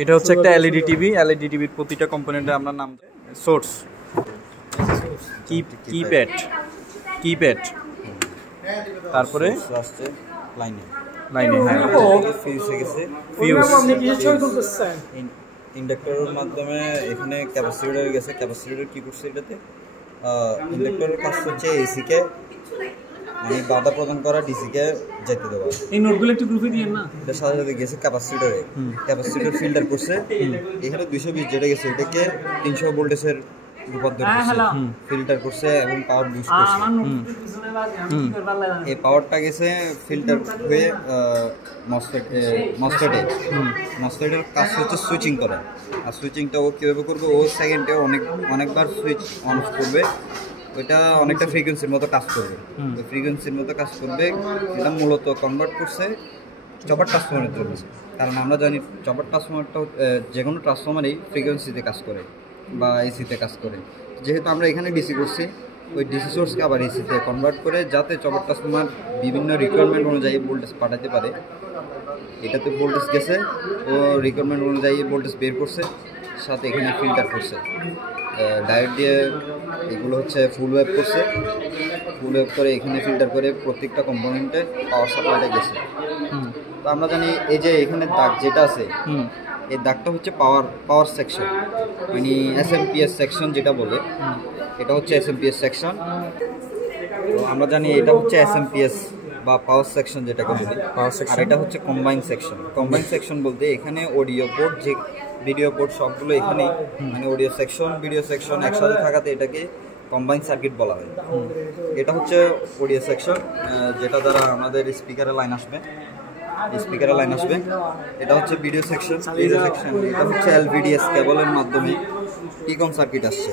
এটা হচ্ছে একটা এলইডি টিভি। এলইডি টিভির প্রতিটা কম্পোনেন্টে আমরা নাম সোর্স, কিপ্যাড, তারপরে আসছে লাইনে হ্যাঁ ফিউজ হয়ে গেছে, ইন্ডাক্টরের মাধ্যমে এখানে ক্যাপাসিটর গেছে। ক্যাপাসিটর কি করছে এটাতে, ইন্ডাক্টরের কাজ হচ্ছে এসিকে মানে বাধা প্রদান করা, ডিসিকে যেতে দেওয়া। এই নোটগুলো একটু গ্রুপে দিয়ে না, এটা সাথে সাথে গেছে ক্যাপাসিটরে, ক্যাপাসিটর ফিল্টার করছে। এখানে 220 যেটা গেছে এটাকে 300 ভোল্টেজের রূপান্তর করছে, ফিল্টার করছে এবং পাওয়ার বুস্ট করছে। এই পাওয়ারটা গেছে ফিল্টার হয়ে মসফেটের কাজ হচ্ছে সুইচিং করা। আর সুইচিংটা ও কীভাবে করবে, ও সেকেন্ডে অনেকবার সুইচ অন অফ করবে। ওইটা অনেকটা ফ্রিকোয়েন্সির মতো কাজ করবে, ওই ফ্রিকোয়েন্সির মতো কাজ করবে। এটা মূলত কনভার্ট করছে চপার ট্রান্সফর্মারের জন্য। কারণ আমরা জানি চপার ট্রান্সফর্মারটা যে কোনো ট্রান্সফর্মারই ফ্রিকোয়েন্সিতে কাজ করে বা এসিতে কাজ করে। যেহেতু আমরা এখানে ডিসি করছি, ওই ডিসি সোর্সকে আবার এসিতে কনভার্ট করে যাতে চপার ট্রান্সফর্মার বিভিন্ন রিকোয়ারমেন্ট অনুযায়ী ভোল্টেজ পাঠাতে পারে। এটাতে ভোল্টেজ গেছে, ও রিকোয়ারমেন্ট অনুযায়ী ভোল্টেজ বের করছে, সাথে এখানে ফিল্টার করছে ডায়োড দিয়ে। এগুলো হচ্ছে ফুল ওয়েভ করছে, ফুল ওয়েভ করে এখানে ফিল্টার করে প্রত্যেকটা কম্পোনেন্টে পাওয়ার সাপ্লাইটা গেছে। তো আমরা জানি এই যে এখানে দাগ যেটা আছে, এই দাগটা হচ্ছে পাওয়ার সেকশন, মানে এসএমপিএস সেকশন যেটা বলে, এটা হচ্ছে এসএমপিএস সেকশন। তো আমরা জানি এটা হচ্ছে এসএমপিএস বা পাওয়ার সেকশন যেটাকে বলি, আর এটা হচ্ছে কম্বাইন সেকশন। কম্বাইন সেকশন বলতে এখানে অডিও পোর্ট, যে ভিডিও পোর্ট সবগুলো এখানে, মানে অডিও সেকশন ভিডিও সেকশন একসাথে থাকাতে এটাকে কম্বাইন সার্কিট বলা হয়। এটা হচ্ছে অডিও সেকশন, যেটা দ্বারা আমাদের স্পিকারের লাইন আসবে। এটা হচ্ছে ভিডিও সেকশন। এটা হচ্ছে এলভিডিএস কেবলের মাধ্যমে টিকন সার্কিট আসছে।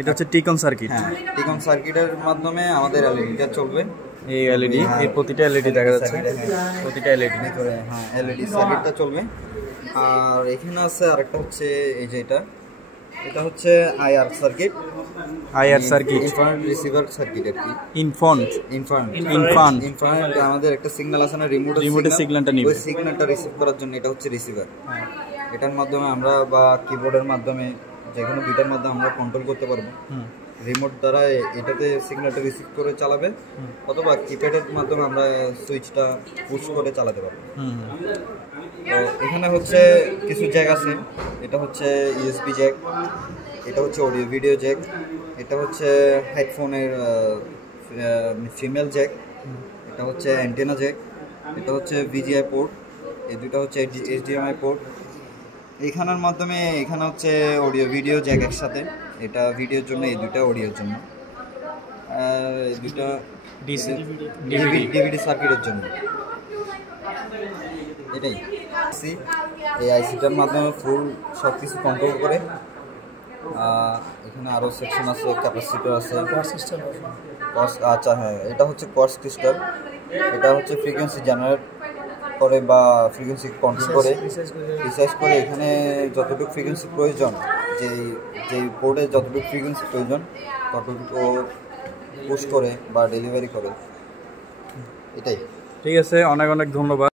এটা হচ্ছে টিকন সার্কিট। হ্যাঁ, টিকন সার্কিটের মাধ্যমে আমাদের এলইডিটা চলবে। এই এলইডি, এই প্রতিটা এলইডি দেখা যাচ্ছে, প্রতিটা এলইডি ভিতরে হ্যাঁ এলইডি সার্কিটটা চলবে। আর এখানে আছে আরেকটা হচ্ছে এই যে এটা হচ্ছে IR circuit, infrared receiver circuit আর কি। ইনফ্রারেড আমাদের একটা সিগন্যাল আছে না, রিমোটের সিগন্যালটা নিবে, ওই সিগন্যালটা রিসিভ করার জন্য এটা হচ্ছে রিসিভার। এটার মাধ্যমে আমরা বা কিবোর্ডের মাধ্যমে যে কোনো দুইটার মাধ্যমে আমরা কন্ট্রোল করতে পারবো। রিমোট দ্বারা এটাতে সিগন্যালটা রিসিভ করে চালাবে, অথবা কিপ্যাডের মাধ্যমে আমরা সুইচটা পুশ করে চালাতে পারবো। তো এখানে হচ্ছে কিছু জ্যাক আছে। এটা হচ্ছে ইউএসবি জ্যাক, এটা হচ্ছে অডিও ভিডিও জ্যাক, এটা হচ্ছে হেডফোনের ফিমেল জ্যাক, এটা হচ্ছে অ্যান্টেনা জ্যাক, এটা হচ্ছে ভিজিআই পোর্ট, এই দুটো হচ্ছে এইচডিএমআই পোর্ট। এখানের মাধ্যমে এখানে হচ্ছে অডিও ভিডিও জ্যাক একসাথে, এটা ভিডিওর জন্য, এই দুটা অডিওর জন্য, আর এই দুটা ডিভিডি সার্কিটের জন্য। এটাই এই আইসিটার মাধ্যমে ফুল সব কিছু কন্ট্রোল করে। এখানে আরও সেকশন আছে, ক্যাপাসিটর আছে, আচ্ছা হ্যাঁ, এটা হচ্ছে কোয়ার্টজ ক্রিস্টাল। এটা হচ্ছে ফ্রিকোয়েন্সি জেনারেট করে বা ফ্রিকোয়েন্সি কন্ট্রোল করে, রিসার্চ করে এখানে যতটুকু ফ্রিকোয়েন্সি প্রয়োজন, যেই পোর্টে যতটুকু ফ্রিকোয়েন্সি প্রয়োজন ততটুকু পুশ করে বা ডেলিভারি করে। এটাই। ঠিক আছে, অনেক ধন্যবাদ।